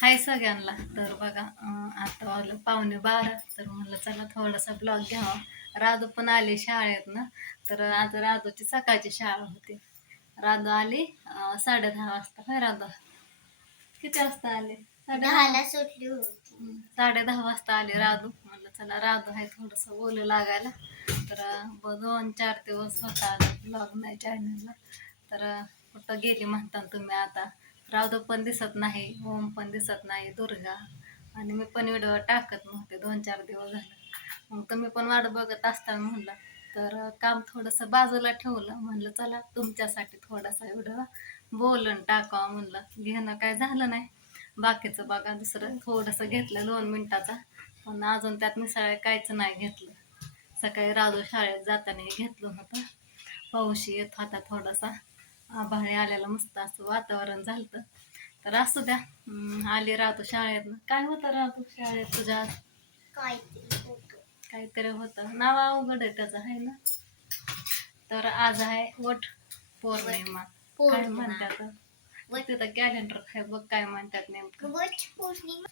हाय सगळ्यांना. तर बघा आता वाजलं 11:45. तर म्हणलं चला थोडासा ब्लॉग घ्यावा. राधू पण आली शाळेतनं. तर आज राधूची सकाळची शाळा होती. राधू आली 10:30 वाजता. काय राधू किती वाजता आले? 10ला सुटली होती. 10:30 वाजता आली राधू. म्हणलं चला राधू आहे थोडंसं बोलू लागायला. तर 2-4 दिवस होता आला ब्लॉग नाही चॅनलला. तर कुठं गेली म्हणता तुम्ही आता. राधू पण दिसत नाही, ओम पण दिसत नाही, दुर्गा आणि मी पण व्हिडिओ टाकत नव्हते 2-4 दिवस झालं. मग तुम्ही पण वाट बघत असताना म्हणलं तर काम थोडंसं बाजूला ठेवलं. म्हणलं चला तुमच्यासाठी थोडासा व्हिडिओ बोलून टाकावा. म्हणलं घेणं काय झालं नाही. बाकीचं बघा दुसरं थोडंसं घेतलं 2 मिनिटाचा. पण अजून त्यात मिसळ काहीच नाही घेतलं. सकाळी राधू शाळेत जाताना घेतलं होतं. पाऊस येत होता थोडासा. आभाळी आलेलं मस्त असं वातावरण झालं. तर असू द्या. आली राधू शाळेत. काय होतं राधू शाळेत तुझ्या? काहीतरी होतं. नाव अवघड आहे त्याचं आहे ना. तर आज आहे वट पौर्णिमा. काय म्हणतात तिथं कॅलेंडर काय बघ काय म्हणतात नेमकं. वट पौर्णिमा.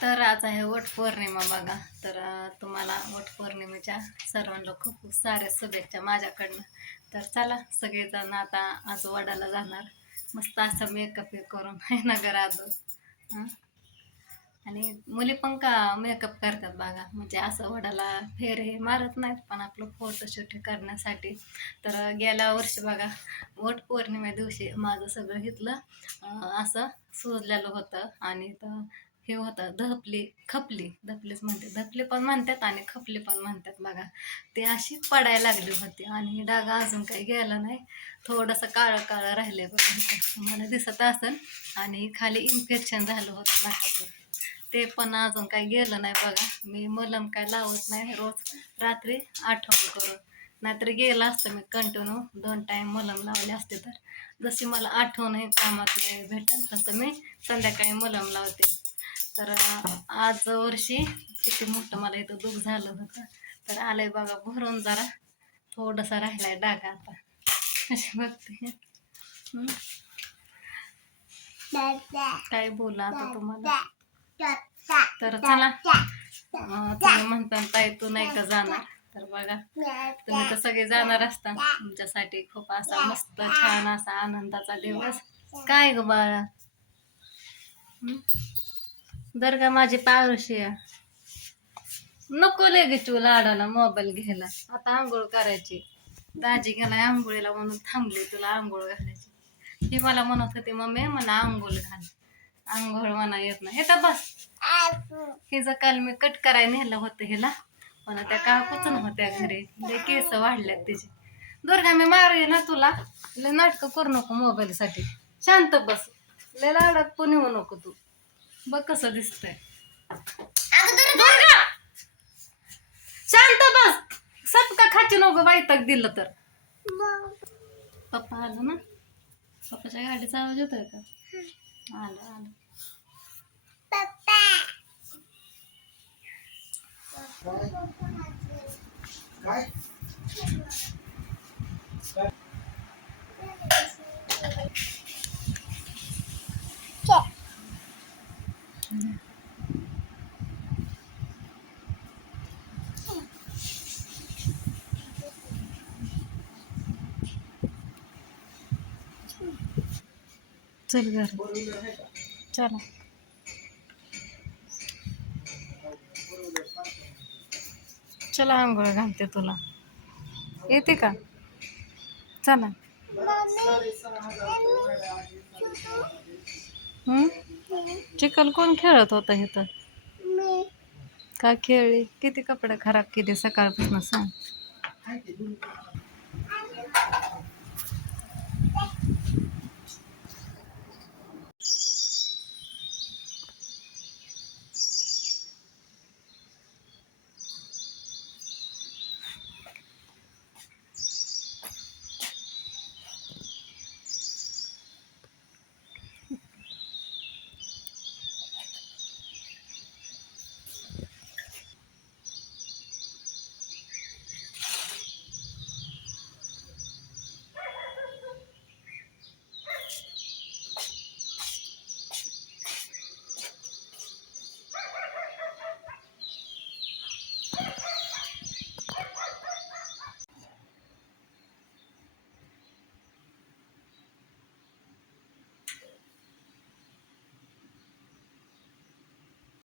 तर आज आहे वट पौर्णिमा बघा. तर तुम्हाला वट पौर्णिमेच्या सर्वांना खूप खूप साऱ्या शुभेच्छा माझ्याकडनं. तर चला सगळेजण आता आज वडाला जाणार. मस्त असं मेकअप करून आहे ना गं राधू. आणि मुली पण का मेकअप करतात बघा. म्हणजे असं वडाला फेरे मारत नाहीत पण आपलं फोटोशूट करण्यासाठी. तर गेल्या वर्षी बघा वट पौर्णिमे दिवशी माझं सगळं घेतलं असं सुजलेलं होतं. आणि हे होतं धपलीच म्हणते. धपली पण म्हणतात आणि खपली पण म्हणतात बघा. ते अशी पडायला लागली होती आणि डागा अजून काही गेला नाही. थोडंसं काळं काळं राहिले बघा मला दिसत असेल. आणि खाली इन्फेक्शन झालं होतं नाकाचं. ते पण अजून काही गेलं नाही बघा. मी मलम काय लावत नाही रोज रात्री आठवण करून. नाहीतर गेलं असतं मी कंटिन्यू 2 टाईम मलम लावले असते. तर जशी मला आठवण आहे कामात नाही भेटेल तसं मी संध्याकाळी मलम लावते. तर आज वर्षी किती मोठं मला इथं दुःख झालं होतं. तर आलंय बघा भरून जरा. थोडंसं राहिलाय डागा आता. अशी बघते. काय बोला आता तुम्हाला. तर चला तुम्ही म्हणता ताई तू नाही का जाणार. तर बघा तुम्ही तर सगळे जाणार असता. तुमच्यासाठी खूप असा मस्त छान असा आनंदाचा दिवस. काय ग बाळा दर्गा माझी पारुशी आहे. नको लगेच तू लाडाला मोबाईल घ्यायला. आता आंघोळ करायची. दाजी गेलाय आंघोळीला म्हणून थांबले तुला आंघोळ घालायची. ती मला म्हणत होती मम्मी मला आंघोळ घाल. आंघोळ म्हणा येत नाही. हे तर बस हिचं काल मी कट करायला नेलं होतं हिला. पण त्या काकूच नव्हत्या घरी. लय केस वाढल्यात तिचे. दुर्गा मी मारे ना तुला. लय नाटकं करू नको मोबाईल साठी. शांत बस. लय लाडात पण येऊ नको तू. बघ कसं दिसतंय. दुर्गा शांत बस. सबका खाची नको वाईटक दिलं तर. पप्पा आलं ना. पप्पाच्या गाडीचा आवाज येतोय का? आलं. काय? चल घर चला. चला आंघोळ घालते तुला. येते का? चला. चिखल कोण खेळत होता इथं? का खेळली? किती कपडे खराब केले सकाळपासून सांग.